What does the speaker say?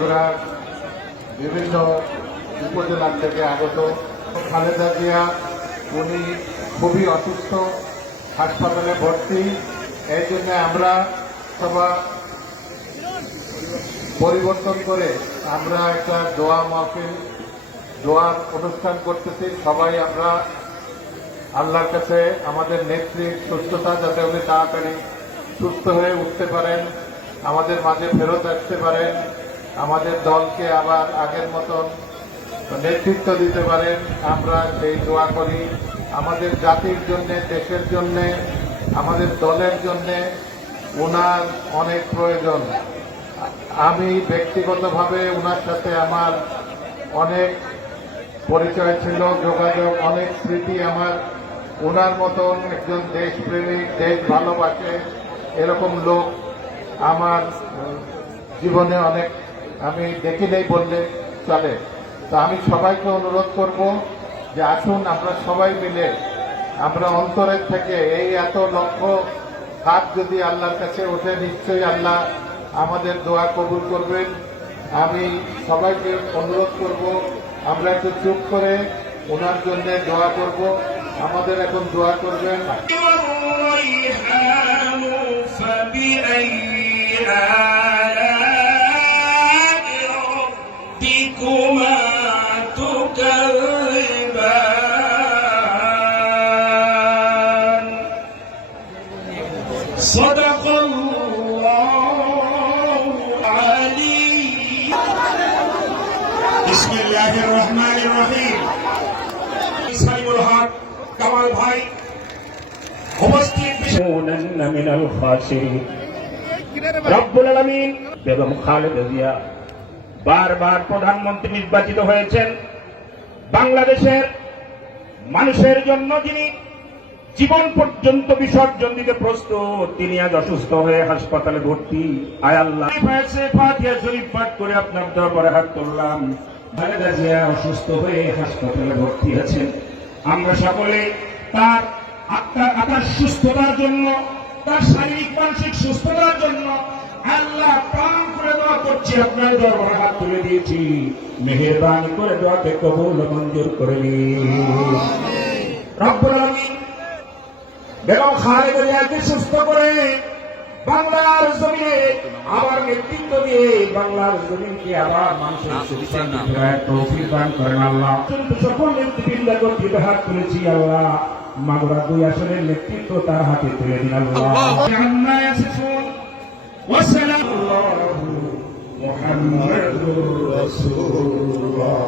মাগুরার বিভিন্ন উপজেলা থেকে আগত খালেদা জিয়া, উনি খুবই অসুস্থ, হাসপাতালে ভর্তি। এই জন্য আমরা সবাই পরিবর্তন করে আমরা একটা দোয়া মাহফিল, দোয়ার অনুষ্ঠান করতেছি। সবাই আমরা আল্লাহর কাছে আমাদের নেত্রীর সুস্থতা, যাতে উনি তাড়াতাড়ি সুস্থ হয়ে উঠতে পারেন, আমাদের মাঝে ফেরত আসতে পারেন, আমাদের দলকে আবার আগের মতন নেতৃত্ব দিতে পারেন। আমরা সেই দোয়া করি। আমাদের জাতির জন্যে, দেশের জন্যে, আমাদের দলের জন্যে ওনার অনেক প্রয়োজন। আমি ব্যক্তিগতভাবে ওনার সাথে আমার অনেক পরিচয় ছিল, যোগাযোগ, অনেক স্মৃতি আমার। ওনার মতন একজন দেশপ্রেমিক, দেশ ভালোবাসে এরকম লোক আমার জীবনে অনেক আমি দেখি নেই বললে চলে। তো আমি সবাইকে অনুরোধ করব যে আসুন আমরা সবাই মিলে আমরা অন্তরের থেকে এই এত লক্ষ হাত যদি আল্লাহর কাছে ওঠে, নিশ্চয়ই আল্লাহ আমাদের দোয়া কবুল করবেন। আমি সবাইকে অনুরোধ করব আমরা একটু চুপ করে ওনার জন্য দোয়া করব। আমাদের এখন দোয়া করবেন। صدق الله العليم. بسم الله الرحمن الرحيم. সাইমুল হক কামাল ভাই উপস্থিত মিনাল খাসিরিন। রব্বুল আলামিন বেগম খালেদা জিয়া বারবার প্রধানমন্ত্রী নির্বাচিত হয়েছেন। বাংলাদেশের মানুষের জন্য যিনি জীবন পর্যন্ত বিসর্জন দিতে প্রস্তুত, তিনি আজ অসুস্থ হয়ে হাসপাতালে ভর্তি। আয় আল্লাহ, ফাতিহা শরীফ পাঠ করে আপনার দরবারে হাত তুললাম। খালেদা জিয়া অসুস্থ হয়ে হাসপাতালে ভর্তি আছেন। আমরা সকলে তার আত্মার সুস্থতার জন্য, তার শারীরিক মানসিক সুস্থতার জন্য আল্লাহ প্রাণ করে দোয়া করছি। আপনার দরবারে হাত তুলে দিয়েছি, মেহেরবানি করে দোয়াকে কবুল মঞ্জুর করে নিন। রব্বুল আলামিন বেগম খালেদা জিয়াকে সুস্থ করে বাংলার জমিনে আবার নেতৃত্ব দিয়ে বাংলার জমিনকে আবার মানুষের তৌফিক দান করেন আল্লাহ। সকল নেতৃবৃন্দ কর্তৃক হাত তুলেছি আল্লাহ, মাগুরা 2 আসনের নেতৃত্ব তার হাতে তুলে দিন আল্লাহ। মুহাম্মাদুর রাসূলুল্লাহ।